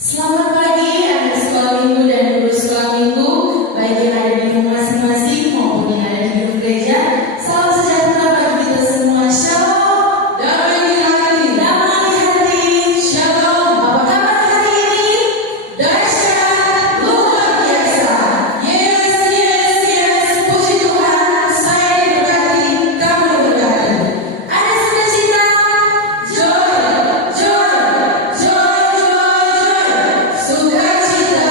Selamat pagi anak sekolah minggu dan guru sekolah minggu, baik yang ada di rumah masing-masing maupun yang ada di gereja. Salam sejahtera bagi kita semua. Shalom. Damai di hati. Damai di hati. Shalom. Apa kabar hari ini? Dahsyat, luar biasa. Yes, yes, yes. Puji Tuhan, saya diberkati, kamu diberkati. Ada sukacita, joy, joy, joy, joy, joy. Sukacita.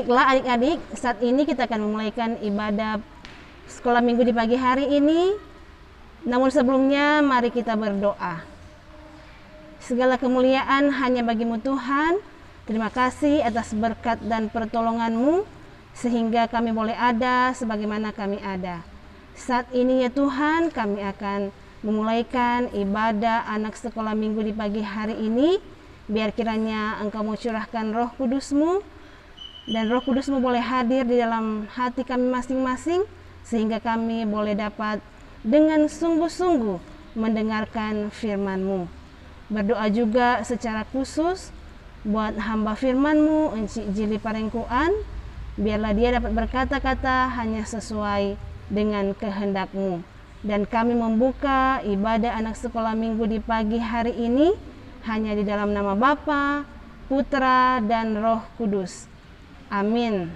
Baiklah adik-adik, saat ini kita akan memulaikan ibadah sekolah minggu di pagi hari ini. Namun sebelumnya mari kita berdoa. Segala kemuliaan hanya bagimu Tuhan. Terima kasih atas berkat dan pertolongan-Mu sehingga kami boleh ada sebagaimana kami ada. Saat ini ya Tuhan, kami akan memulaikan ibadah anak sekolah minggu di pagi hari ini. Biar kiranya Engkau mau curahkan Roh Kudus-Mu, dan Roh Kudus-Mu boleh hadir di dalam hati kami masing-masing, sehingga kami boleh dapat dengan sungguh-sungguh mendengarkan firman-Mu. Berdoa juga secara khusus buat hamba firman-Mu, Encik Jili Parengkuan, biarlah dia dapat berkata-kata hanya sesuai dengan kehendak-Mu. Dan kami membuka ibadah anak sekolah minggu di pagi hari ini hanya di dalam nama Bapa, Putra, dan Roh Kudus. Amin.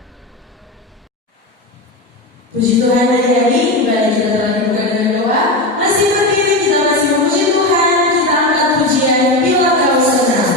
Puji Tuhan adik-adik, ibadah kita telah dibuka dengan doa. Masih berdiri, kita masih memuji Tuhan. Kita angkat pujian Bila Kau Senang.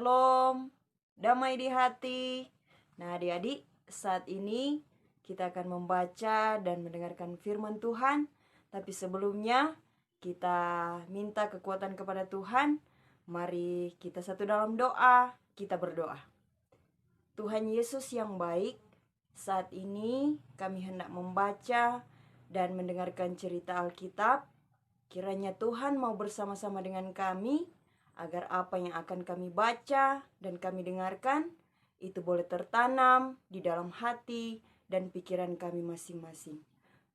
shalom, damai di hati. Nah adik-adik, saat ini kita akan membaca dan mendengarkan firman Tuhan. Tapi sebelumnya kita minta kekuatan kepada Tuhan. Mari kita satu dalam doa, kita berdoa. Tuhan Yesus yang baik, saat ini kami hendak membaca dan mendengarkan cerita Alkitab. Kiranya Tuhan mau bersama-sama dengan kami, agar apa yang akan kami baca dan kami dengarkan, itu boleh tertanam di dalam hati dan pikiran kami masing-masing.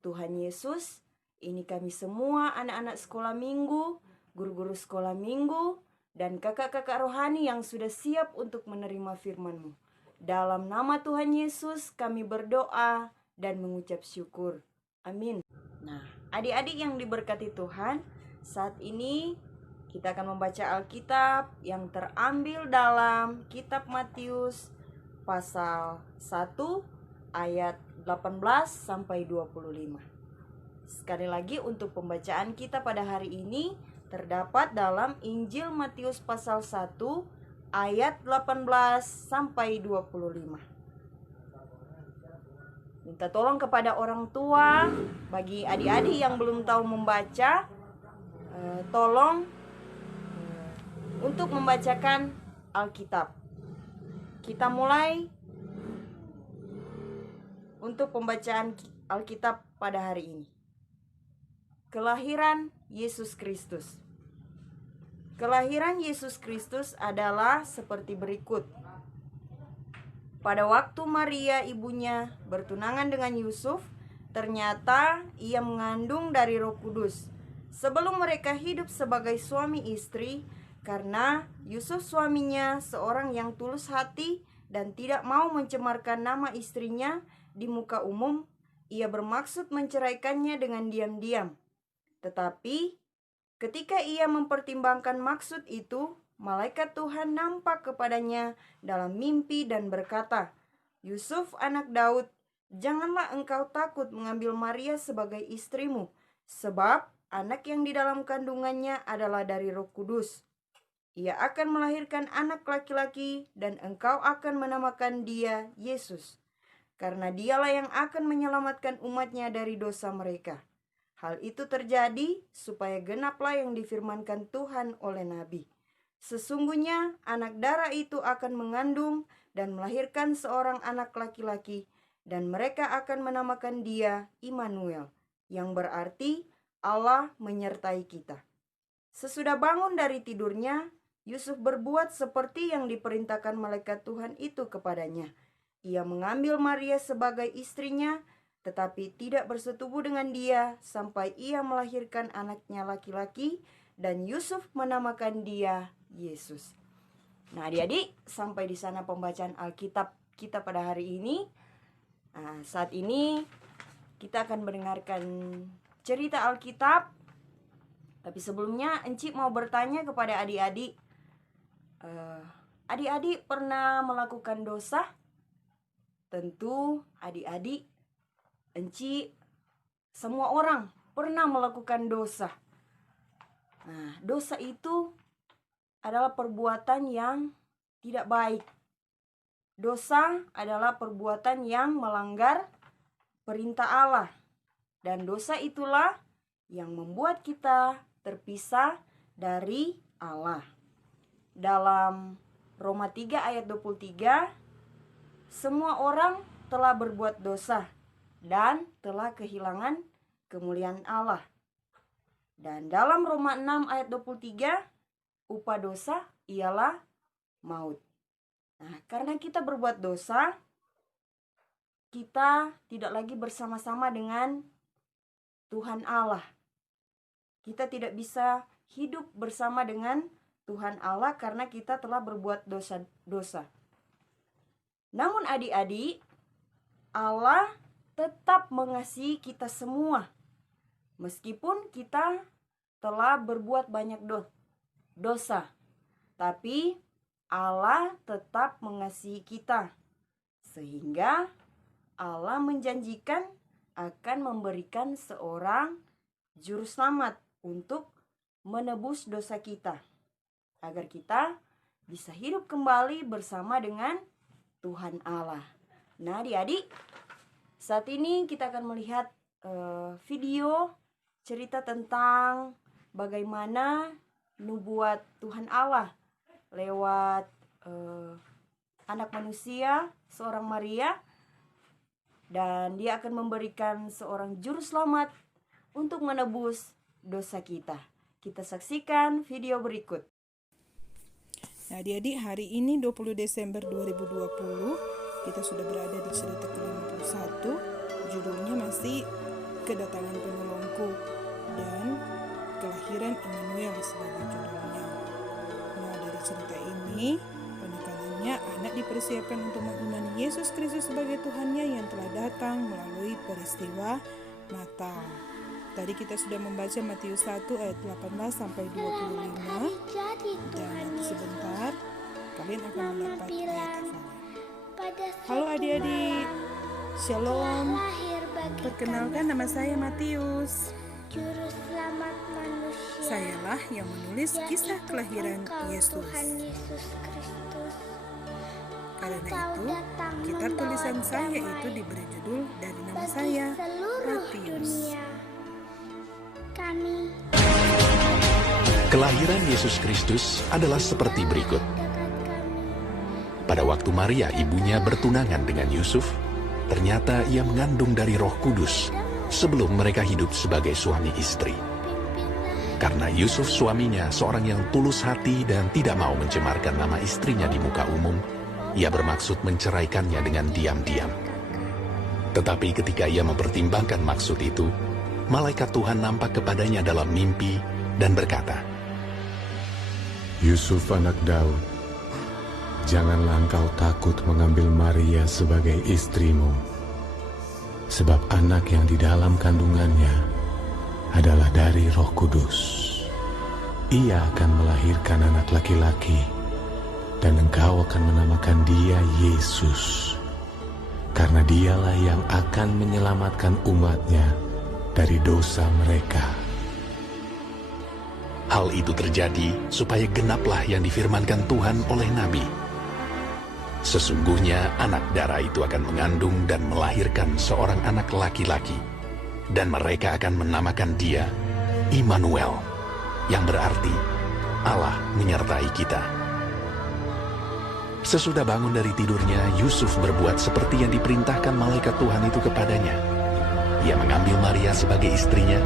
Tuhan Yesus, ini kami semua anak-anak sekolah minggu, guru-guru sekolah minggu, dan kakak-kakak rohani yang sudah siap untuk menerima firman-Mu. Dalam nama Tuhan Yesus kami berdoa dan mengucap syukur. Amin. Nah, adik-adik yang diberkati Tuhan, saat ini kita akan membaca Alkitab yang terambil dalam kitab Matius pasal 1 ayat 18 sampai 25. Sekali lagi untuk pembacaan kita pada hari ini terdapat dalam Injil Matius pasal 1 ayat 18 sampai 25. Minta tolong kepada orang tua, bagi adik-adik yang belum tahu membaca, tolong untuk membacakan Alkitab. Kita mulai untuk pembacaan Alkitab pada hari ini. Kelahiran Yesus Kristus. Kelahiran Yesus Kristus adalah seperti berikut. Pada waktu Maria ibunya bertunangan dengan Yusuf, ternyata ia mengandung dari Roh Kudus. Sebelum mereka hidup sebagai suami istri, karena Yusuf suaminya seorang yang tulus hati dan tidak mau mencemarkan nama istrinya di muka umum, ia bermaksud menceraikannya dengan diam-diam. Tetapi ketika ia mempertimbangkan maksud itu, malaikat Tuhan nampak kepadanya dalam mimpi dan berkata, "Yusuf anak Daud, janganlah engkau takut mengambil Maria sebagai istrimu, sebab anak yang di dalam kandungannya adalah dari Roh Kudus. Ia akan melahirkan anak laki-laki dan engkau akan menamakan dia Yesus, karena dialah yang akan menyelamatkan umatnya dari dosa mereka." Hal itu terjadi supaya genaplah yang difirmankan Tuhan oleh Nabi. Sesungguhnya anak darah itu akan mengandung dan melahirkan seorang anak laki-laki, dan mereka akan menamakan dia Immanuel, yang berarti Allah menyertai kita. Sesudah bangun dari tidurnya, Yusuf berbuat seperti yang diperintahkan malaikat Tuhan itu kepadanya. Ia mengambil Maria sebagai istrinya, tetapi tidak bersetubuh dengan dia sampai ia melahirkan anaknya laki-laki, dan Yusuf menamakan dia Yesus. Nah adik-adik, sampai di sana pembacaan Alkitab kita pada hari ini. Nah, saat ini kita akan mendengarkan cerita Alkitab. Tapi sebelumnya Encik mau bertanya kepada adik-adik. Adik-adik pernah melakukan dosa? Tentu adik-adik, Encik, semua orang pernah melakukan dosa. Nah, dosa itu adalah perbuatan yang tidak baik. Dosa adalah perbuatan yang melanggar perintah Allah. Dan dosa itulah yang membuat kita terpisah dari Allah. Dalam Roma 3 ayat 23, semua orang telah berbuat dosa dan telah kehilangan kemuliaan Allah. Dan dalam Roma 6 ayat 23, upah dosa ialah maut. Nah, karena kita berbuat dosa, kita tidak lagi bersama-sama dengan Tuhan Allah. Kita tidak bisa hidup bersama dengan Tuhan Allah karena kita telah berbuat dosa. Namun adik-adik, Allah tetap mengasihi kita semua. Meskipun kita telah berbuat banyak dosa, tapi Allah tetap mengasihi kita. Sehingga Allah menjanjikan akan memberikan seorang juru selamat untuk menebus dosa kita, agar kita bisa hidup kembali bersama dengan Tuhan Allah. Nah, adik-adik, saat ini kita akan melihat video cerita tentang bagaimana nubuat Tuhan Allah lewat anak manusia, seorang Maria, dan dia akan memberikan seorang juru selamat untuk menebus dosa kita. Kita saksikan video berikut. Nah, adik-adik, hari ini 20 Desember 2020 kita sudah berada di cerita ke-51. Judulnya masih Kedatangan Penolongku dan Kelahiran Immanuel sebagai judulnya. Nah, dari cerita ini penekanannya anak dipersiapkan untuk mengimani Yesus Kristus sebagai Tuhannya yang telah datang melalui peristiwa Natal. Tadi kita sudah membaca Matius 1 ayat 18 sampai 25. Dan nanti sebentar kalian akan mendapat ayat hafalan. Halo adik-adik, Shalom. Perkenalkan, nama saya Matius. Juru selamat manusia. Sayalah yang menulis kisah kelahiran Yesus. Tuhan Yesus Kristus. Karena Engkau itu, datang kitab membawa tulisan saya damai itu diberi judul dari nama bagi saya, seluruh Matius. dunia. Kami Kelahiran Yesus Kristus adalah seperti berikut. dekat kami. Pada waktu Maria ibunya bertunangan dengan Yusuf, ternyata ia mengandung dari Roh Kudus sebelum mereka hidup sebagai suami istri. Pimpinlah Karena Yusuf suaminya seorang yang tulus hati dan tidak mau mencemarkan nama istrinya di muka umum, ia bermaksud menceraikannya dengan diam-diam. Tetapi ketika ia mempertimbangkan maksud itu, malaikat Tuhan nampak kepadanya dalam mimpi dan berkata, Yusuf anak Daud, janganlah engkau takut mengambil Maria sebagai istrimu, sebab anak yang di dalam kandungannya adalah dari Roh Kudus. Ia akan melahirkan anak laki-laki, dan engkau akan menamakan dia Yesus, karena dialah yang akan menyelamatkan umatnya dari dosa mereka. hal itu terjadi supaya genaplah yang difirmankan Tuhan oleh Nabi. Sesungguhnya anak darah itu akan mengandung dan melahirkan seorang anak laki-laki, dan mereka akan menamakan dia Immanuel, yang berarti Allah menyertai kita. Sesudah bangun dari tidurnya, Yusuf berbuat seperti yang diperintahkan malaikat Tuhan itu kepadanya. Ia mengambil Maria sebagai istrinya,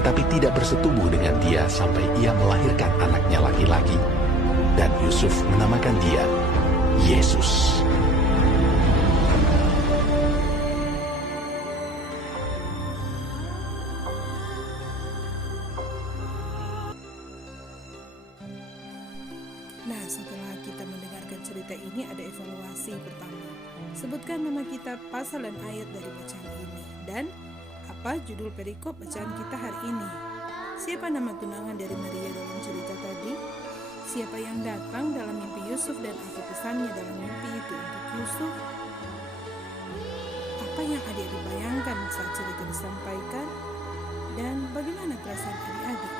tetapi tidak bersetubuh dengan dia sampai ia melahirkan anaknya laki-laki, dan Yusuf menamakan dia Yesus. Nah, setelah kita mendengarkan cerita ini, ada evaluasi pertama. Sebutkan nama kitab, pasal dan ayat dari bacaan ini. Dan apa judul perikop bacaan kita hari ini? Siapa nama tunangan dari Maria dalam cerita tadi? Siapa yang datang dalam mimpi Yusuf dan apa pesannya dalam mimpi itu untuk Yusuf? Apa yang adik-adik bayangkan saat cerita disampaikan? Dan bagaimana perasaan adik-adik?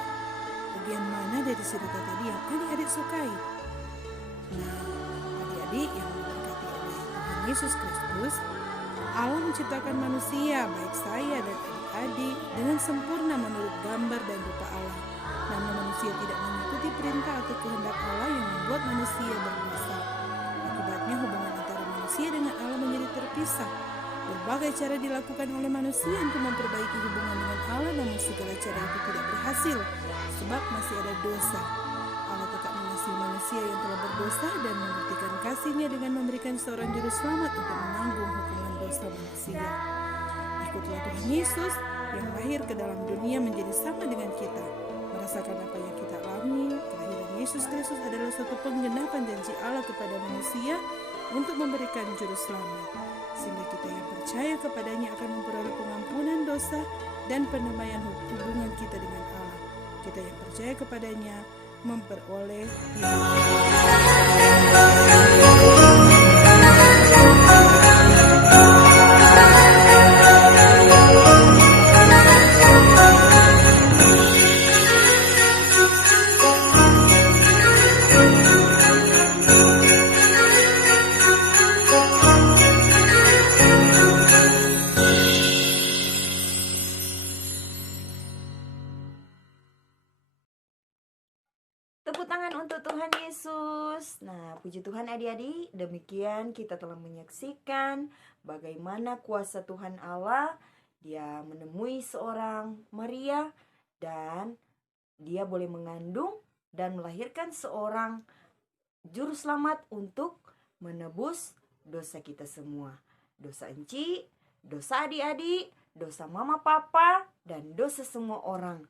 Bagian mana dari cerita tadi yang adik-adik sukai? Nah, adik-adik yang diberkati oleh Tuhan Yesus Kristus, Allah menciptakan manusia, baik saya dan adik-adik, dengan sempurna menurut gambar dan rupa Allah. Namun manusia tidak mengikuti perintah atau kehendak Allah yang membuat manusia berdosa. Akibatnya hubungan antara manusia dengan Allah menjadi terpisah. Berbagai cara dilakukan oleh manusia untuk memperbaiki hubungan dengan Allah, namun segala cara itu tidak berhasil, sebab masih ada dosa. Allah tetap mengasihi manusia yang telah berdosa dan membuktikan kasih-Nya dengan memberikan seorang juru selamat untuk menanggung hukuman dosa manusia. Ikutlah Tuhan Yesus yang lahir ke dalam dunia menjadi sama dengan kita, merasakan apa yang kita alami. Kelahiran Yesus Kristus adalah suatu penggenapan janji Allah kepada manusia untuk memberikan juru selamat, sehingga kita yang percaya kepadanya akan memperoleh pengampunan dosa dan pendamaian hubungan kita dengan Allah. Kita yang percaya kepadanya memperoleh hidup. Tepuk tangan untuk Tuhan Yesus. Nah, puji Tuhan adik-adik, demikian kita telah menyaksikan bagaimana kuasa Tuhan Allah. Dia menemui seorang Maria dan dia boleh mengandung dan melahirkan seorang juru selamat untuk menebus dosa kita semua. Dosa enci, dosa adik-adik, dosa mama papa, dan dosa semua orang.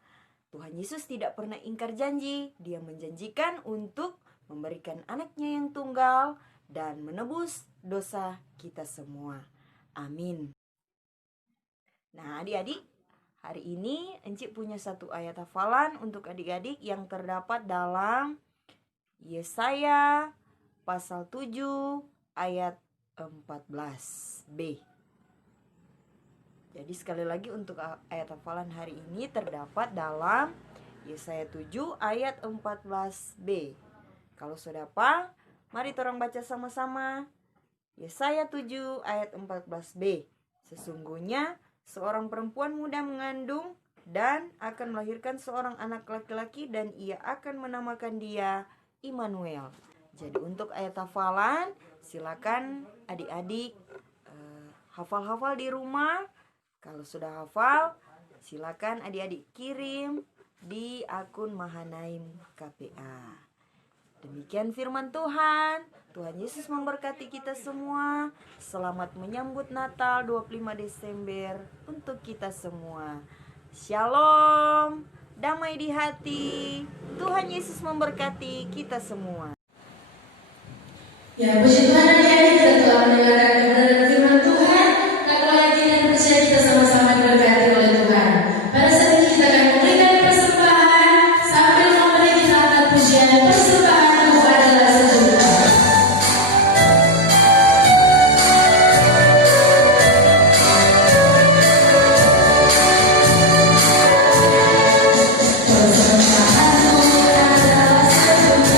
Tuhan Yesus tidak pernah ingkar janji. Dia menjanjikan untuk memberikan anaknya yang tunggal dan menebus dosa kita semua. Amin. Nah adik-adik, hari ini Encik punya satu ayat hafalan untuk adik-adik yang terdapat dalam Yesaya pasal 7 ayat 14b. Jadi sekali lagi untuk ayat hafalan hari ini terdapat dalam Yesaya 7 ayat 14b. Kalau sudah apa? Mari kita baca sama-sama. Yesaya 7 ayat 14b. Sesungguhnya seorang perempuan muda mengandung dan akan melahirkan seorang anak laki-laki dan ia akan menamakan dia Immanuel. Jadi untuk ayat hafalan silakan adik-adik hafal-hafal di rumah. Kalau sudah hafal, silakan adik-adik kirim di akun Mahanaim KPA. Demikian firman Tuhan. Tuhan Yesus memberkati kita semua. Selamat menyambut Natal 25 Desember untuk kita semua. Shalom, damai di hati. Tuhan Yesus memberkati kita semua. Ya, puji Tuhan adik-adik, kita telah mendengarkan kebenaran firman Tuhan. Aku yakin dan percaya kita sama-sama diberkati oleh Tuhan. Pada saat ini kita akan memberikan persembahan sambil memberi tanda pujian persembahan Tuhan adalah sejuta. Persembahan Tuhan adalah sejuta.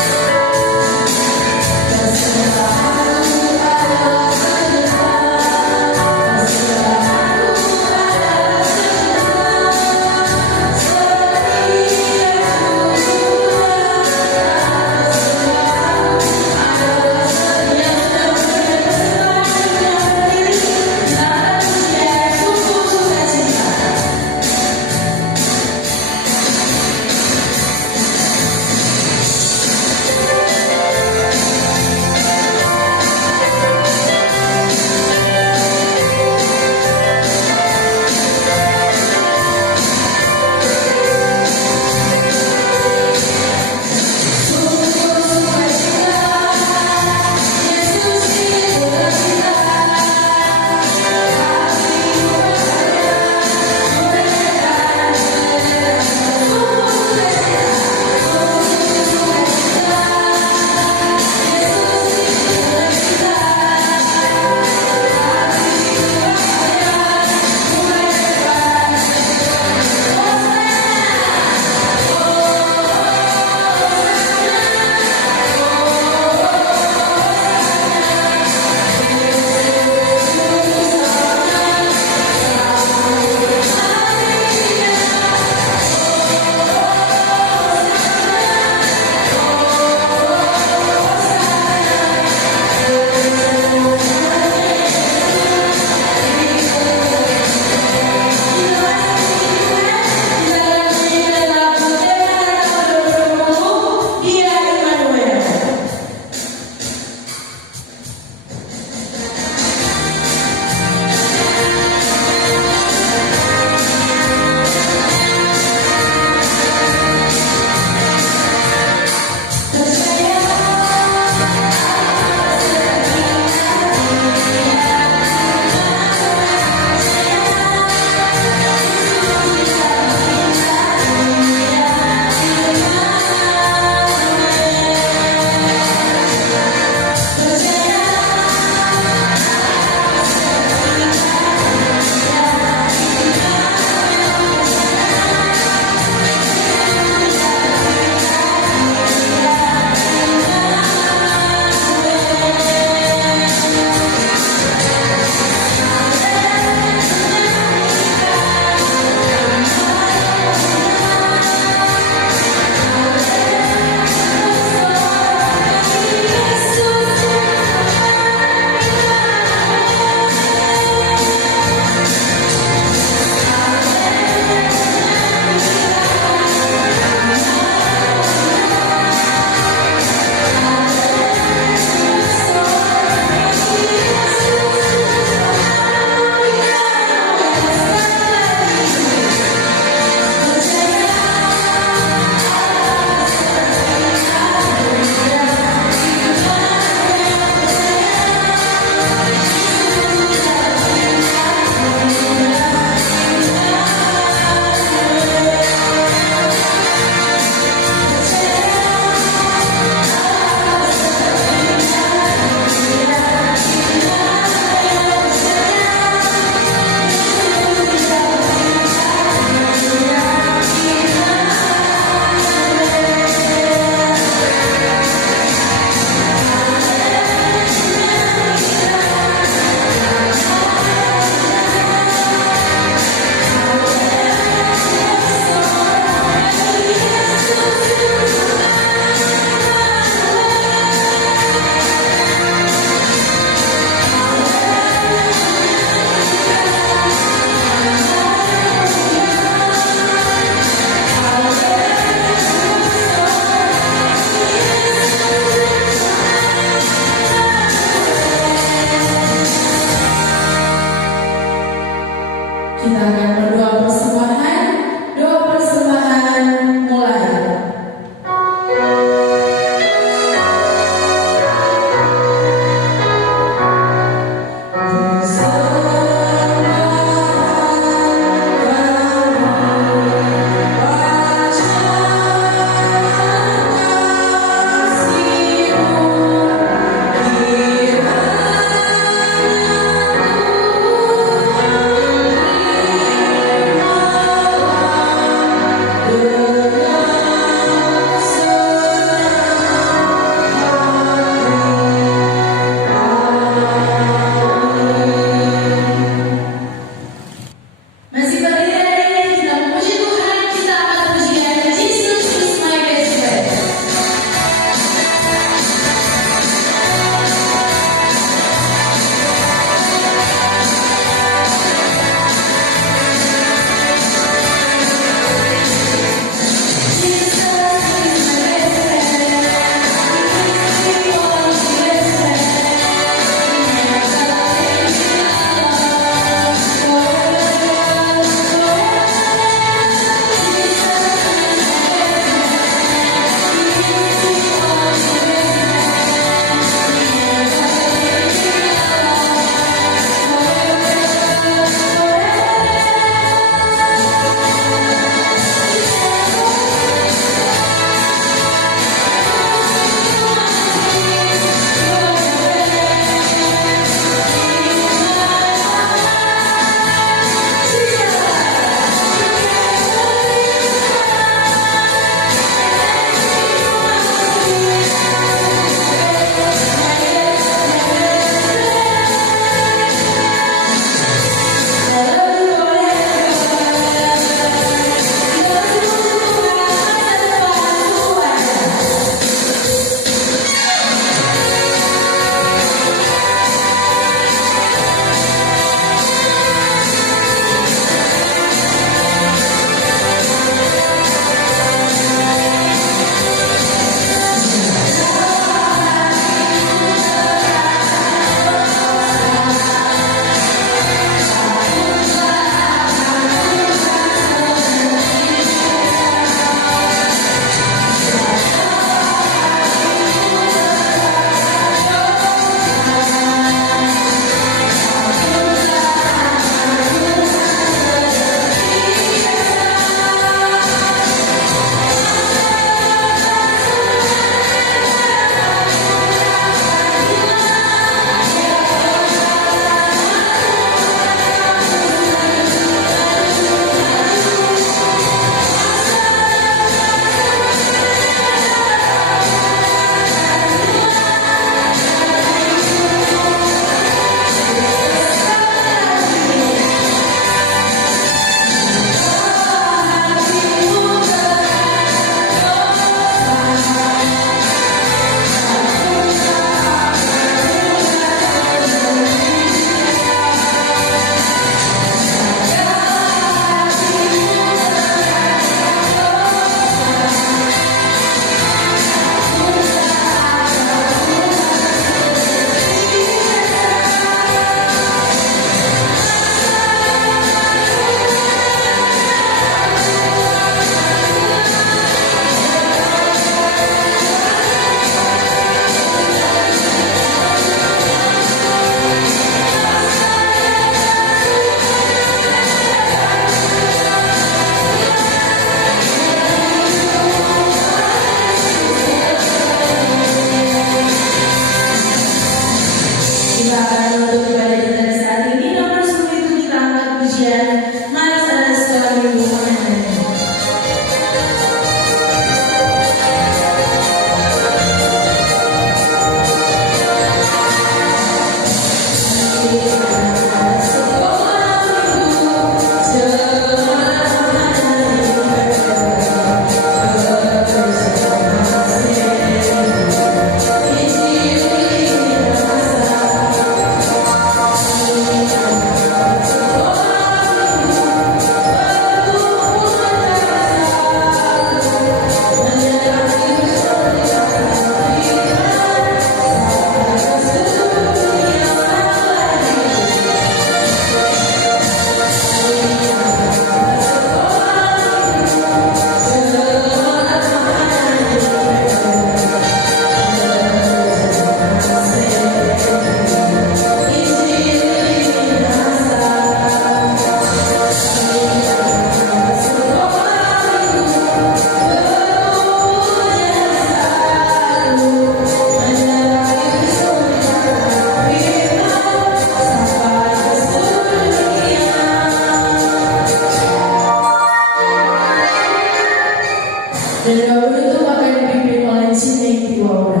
akan dipimpin oleh Cindy Tiwaura.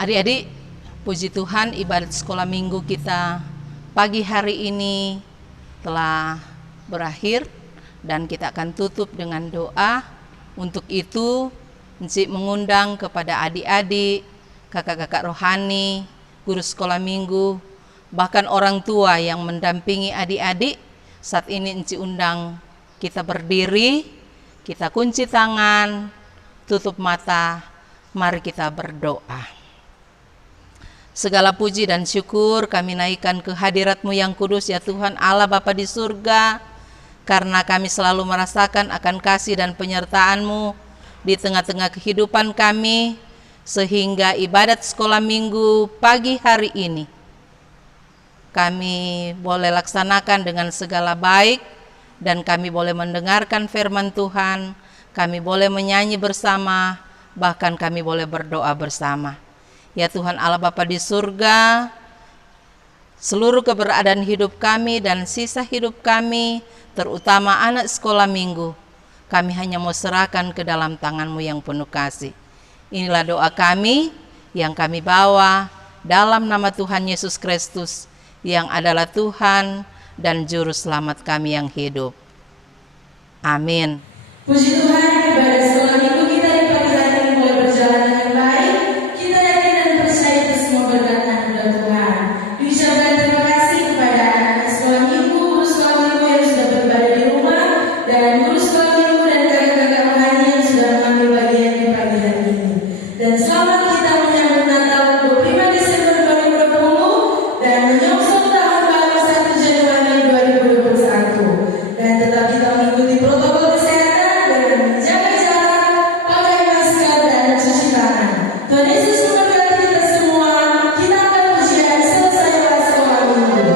Adik-adik, puji Tuhan, ibadat sekolah minggu kita pagi hari ini telah berakhir dan kita akan tutup dengan doa. Untuk itu, Encik mengundang kepada adik-adik, kakak-kakak rohani, guru sekolah minggu, bahkan orang tua yang mendampingi adik-adik. Saat ini Encik undang kita berdiri, kita kunci tangan, tutup mata, mari kita berdoa. Segala puji dan syukur kami naikkan ke hadirat-Mu yang kudus, ya Tuhan Allah Bapa di surga, karena kami selalu merasakan akan kasih dan penyertaan-Mu di tengah-tengah kehidupan kami, sehingga ibadat sekolah minggu pagi hari ini kami boleh laksanakan dengan segala baik, dan kami boleh mendengarkan firman Tuhan, kami boleh menyanyi bersama, bahkan kami boleh berdoa bersama. Ya Tuhan Allah Bapa di surga, seluruh keberadaan hidup kami dan sisa hidup kami, terutama anak sekolah minggu, kami hanya mau serahkan ke dalam tangan-Mu yang penuh kasih. Inilah doa kami yang kami bawa dalam nama Tuhan Yesus Kristus, yang adalah Tuhan dan Juru Selamat kami yang hidup. Amin. Puji Tuhan, ibadah sekolah minggu kita di pagi hari ini mulai berjalan dengan baik. Kita yakin dan percaya itu semua berkat anugerah Tuhan. Diucapkan terima kasih kepada anak-anak sekolah minggu, guru sekolah minggu yang sudah beribadah di rumah, dan guru sekolah minggu dan kakak-kakak rohani yang sudah mengambil bagian di pagi hari ini. Dan selamat kita menyambut Natal 25 Desember 2020 dan menyongsong tahun baru 1 Januari 2021. Dan tetap kita mengikuti protokol kesehatan dengan menjaga jarak, pakai masker, dan cuci tangan. Tuhan Yesus memberkati kita semua. Kita akan pujian selesailah sekolah minggu.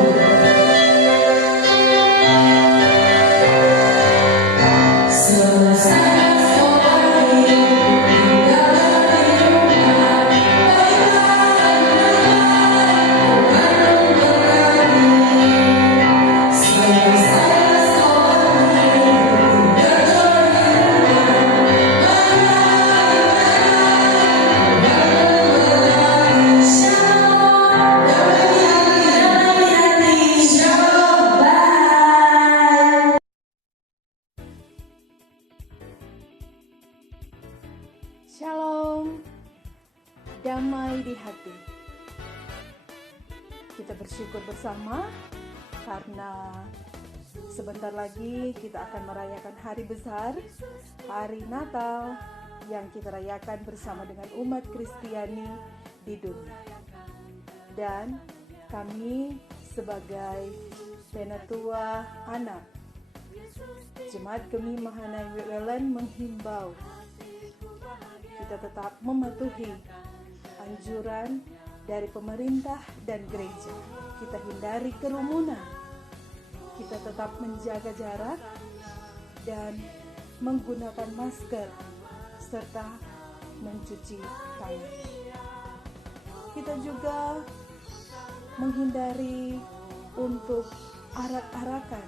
Selesai sekolah minggu, kita di rumah, beribadah bukan berani. Selesai sekolah minggu, kerja di rumah, Shalom, damai hati, Shalom, bye. Shalom, damai di hati. Kita bersyukur bersama karena sebentar lagi kita akan merayakan hari besar, hari Natal, yang kita rayakan bersama dengan umat Kristiani di dunia. Dan kami sebagai penatua anak Jemaat Gemi Mahana Wewelan menghimbau kita tetap mematuhi anjuran dari pemerintah dan gereja. Kita hindari kerumunan, kita tetap menjaga jarak dan menggunakan masker serta mencuci tangan. Kita juga menghindari untuk arak-arakan.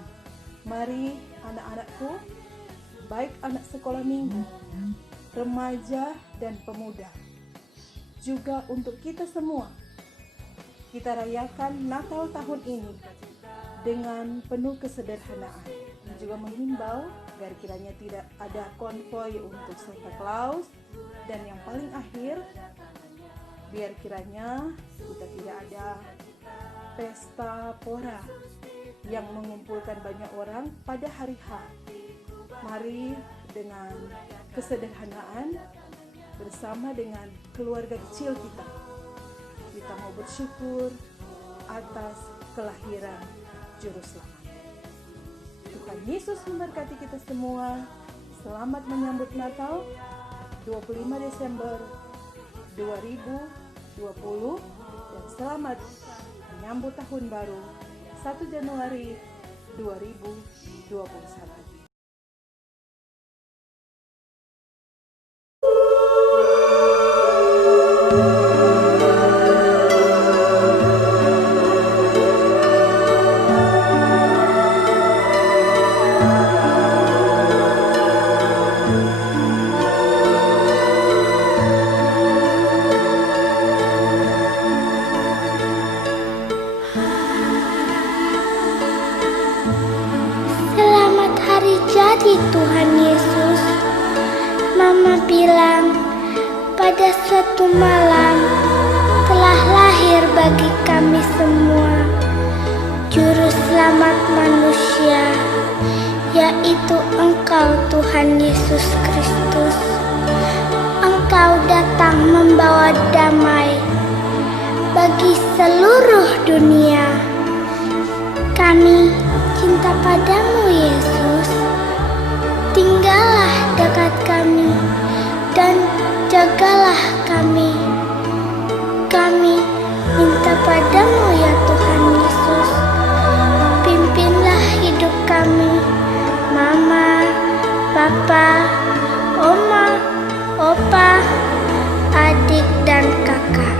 Mari anak-anakku, baik anak sekolah minggu, remaja dan pemuda, juga untuk kita semua, kita rayakan Natal tahun ini dengan penuh kesederhanaan. Dan juga menghimbau agar kiranya tidak ada konvoi untuk Santa Claus, dan yang paling akhir, biar kiranya kita tidak ada pesta pora yang mengumpulkan banyak orang pada hari H. Mari dengan kesederhanaan bersama dengan keluarga kecil kita mau bersyukur atas kelahiran Juru Selamat. Tuhan Yesus memberkati kita semua. Selamat menyambut Natal 25 Desember 2020 dan selamat menyambut tahun baru 1 Januari 2021. bilang pada suatu malam telah lahir bagi kami semua Juru Selamat manusia, yaitu Engkau Tuhan Yesus Kristus. Engkau datang membawa damai bagi seluruh dunia. Kami cinta padamu Yesus. Tinggallah dekat kami dan jagalah kami. Kami minta padamu ya Tuhan Yesus. Pimpinlah hidup kami, Mama, Papa, Oma, Opa, adik dan kakak.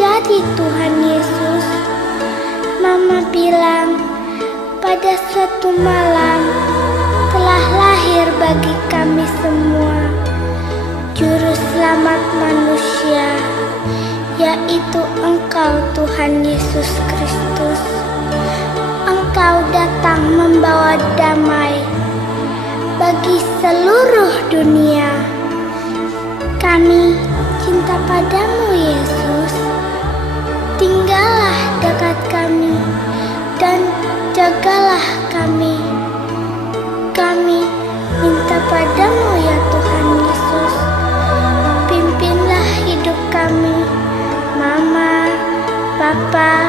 Jadi Tuhan Yesus, Mama bilang pada suatu malam telah lahir bagi kami semua Juru Selamat manusia, yaitu Engkau Tuhan Yesus Kristus. Engkau datang membawa damai bagi seluruh dunia. Kami cinta padamu Yesus. Tinggallah dekat kami dan jagalah kami. Kami minta padamu ya Tuhan Yesus. Pimpinlah hidup kami, Mama, Papa,